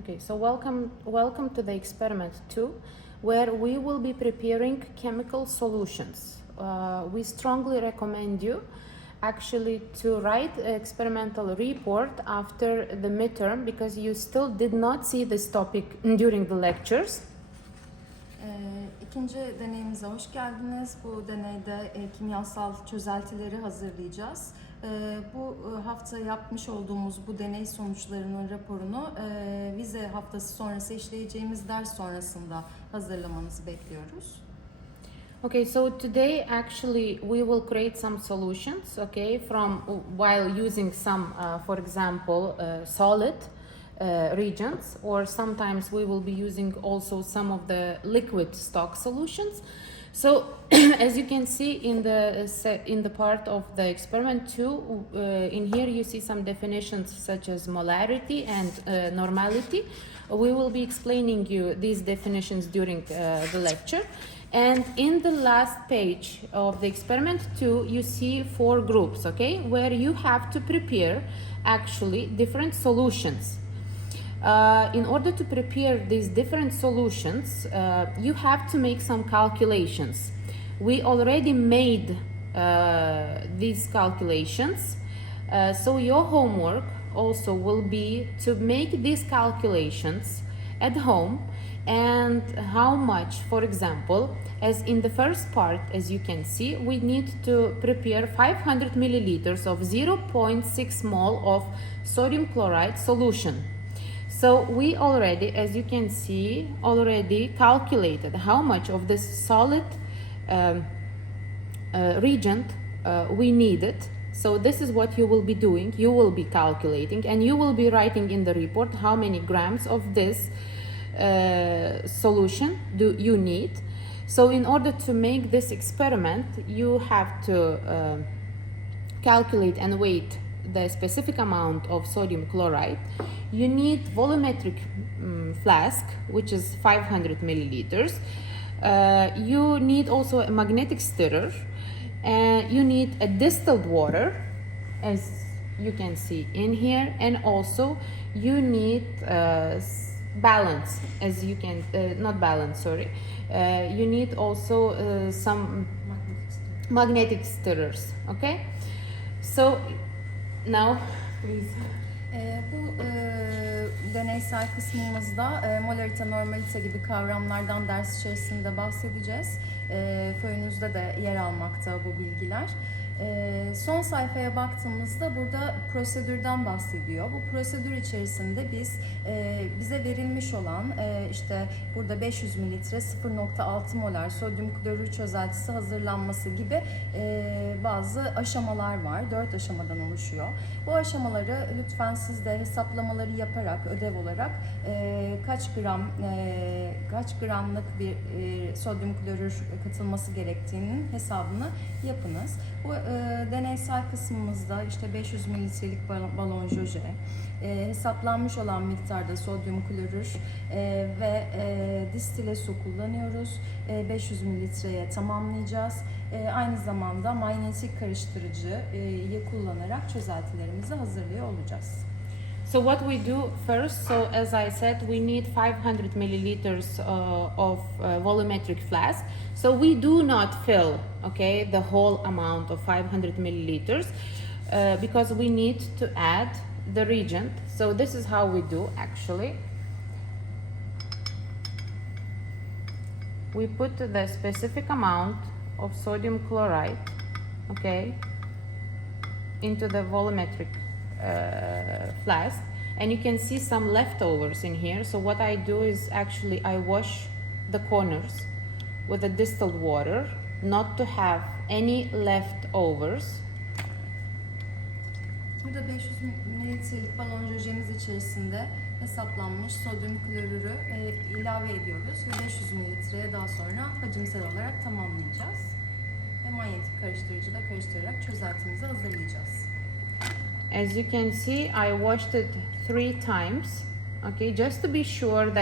Okay, so welcome to the experiment 2, where we will be preparing chemical solutions. We strongly recommend you actually to write an experimental report after the midterm because you still did not see this topic during the lectures. İkinci deneyimize hoş geldiniz. Bu deneyde kimyasal çözeltileri hazırlayacağız. Bu hafta yapmış olduğumuz bu deney sonuçlarının raporunu vize haftası sonrası işleyeceğimiz ders sonrasında hazırlamanızı bekliyoruz. Okay, so today actually we will create some solutions, okay, from while using some, for example, solid regions, or sometimes we will be using also some of the liquid stock solutions. So as you can see in the part of the experiment 2, in here you see some definitions such as molarity and normality. We will be explaining you these definitions during the lecture. And in the last page of the experiment 2, you see 4 groups, okay, where you have to prepare actually different solutions. In order to prepare these different solutions, you have to make some calculations. We already made these calculations, so your homework also will be to make these calculations at home, and how much, for example, as in the first part, as you can see, we need to prepare 500 milliliters of 0.6 mol of sodium chloride solution. So we already, as you can see, already calculated how much of this solid reagent we needed. So this is what you will be doing. You will be calculating and you will be writing in the report how many grams of this solution do you need. So in order to make this experiment, you have to calculate and weight the specific amount of sodium chloride. You need volumetric flask, which is 500 milliliters. You need also a magnetic stirrer. You need a distilled water, as you can see in here, and also you need balance, as you can, not balance, sorry. You need also some magnetic stirrers, okay? So now, please. Bu deneysel kısmımızda molarite, normalite gibi kavramlardan ders içerisinde bahsedeceğiz. Föyünüzde de yer almakta bu bilgiler. Son sayfaya baktığımızda burada prosedürden bahsediyor. Bu prosedür içerisinde biz bize verilmiş olan işte burada 500 mililitre 0.6 molar sodyum klorür çözeltisi hazırlanması gibi bazı aşamalar var. 4 aşamadan oluşuyor. Bu aşamaları lütfen siz de hesaplamaları yaparak ödev olarak kaç gramlık bir sodyum klorür katılması gerektiğinin hesabını yapınız. Bu deneysel kısmımızda işte 500 mililitrelik balon joje, hesaplanmış olan miktarda sodyum klorür ve distile su kullanıyoruz. 500 mililitreye tamamlayacağız. Aynı zamanda manyetik karıştırıcıyı kullanarak çözeltilerimizi hazırlıyor olacağız. So what we do first, so as I said, we need 500 milliliters of volumetric flask. So we do not fill, okay, the whole amount of 500 milliliters because we need to add the reagent. So this is how we do actually. We put the specific amount of sodium chloride, okay, into the volumetric flask, and you can see some leftovers in here. So what I do is actually I wash the corners with the distilled water, not to have any leftovers. Burada 500 mililitrelik balon jojemiz içerisinde hesaplanmış sodyum klorürü ilave ediyoruz ve 500 mililitreye daha sonra hacimsel olarak tamamlayacağız. Ve manyetik karıştırıcıda karıştırarak çözeltimizi hazırlayacağız. As you can see, I washed it 3 times, okay, just to be sure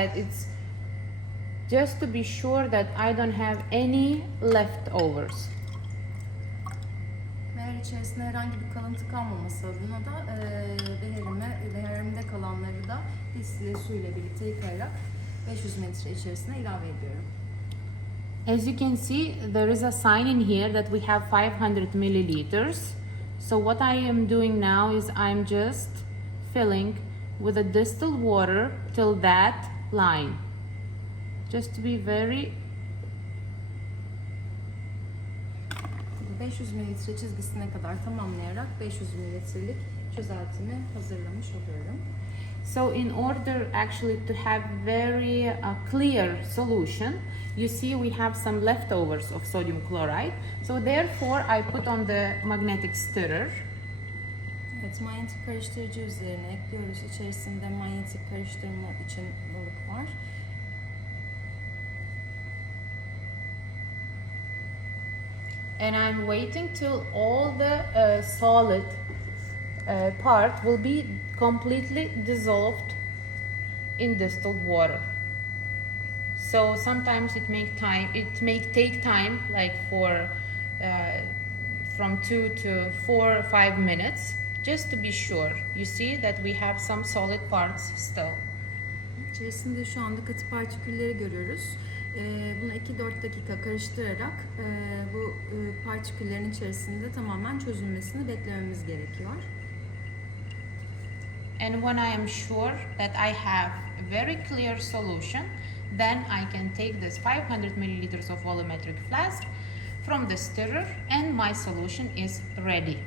that I don't have any leftovers. Ve her Eğer içerisinde herhangi bir kalıntı kalmaması adına da beherimde kalanları da distille su ile birlikte yıkayarak 500 mililitre içerisine ilave ediyorum. As you can see, there is a sign in here that we have 500 milliliters. So what I am doing now is I'm just filling with the distilled water till that line. Just to be very 500 mililitre çizgisine kadar tamamlayarak 500 mililitrelik çözeltimi hazırlamış oluyorum. So in order actually to have very clear solution, you see we have some leftovers of sodium chloride. So therefore I put on the magnetic stirrer. Evet, manyetik karıştırıcı üzerine ekliyoruz. İçerisinde manyetik karıştırma için balık var. And I'm waiting till all the solid part will be completely dissolved in distilled water. So sometimes it may take time, like for from 2 to 4 or 5 minutes, just to be sure. You see that we have some solid parts still. İçerisinde şu anda katı partikülleri görüyoruz. Bunu 2-4 dakika karıştırarak bu partiküllerin içerisinde tamamen çözülmesini beklememiz gerekiyor. And when I am sure that I have a very clear solution, then I can take this 500 milliliters of volumetric flask from the stirrer and my solution is ready.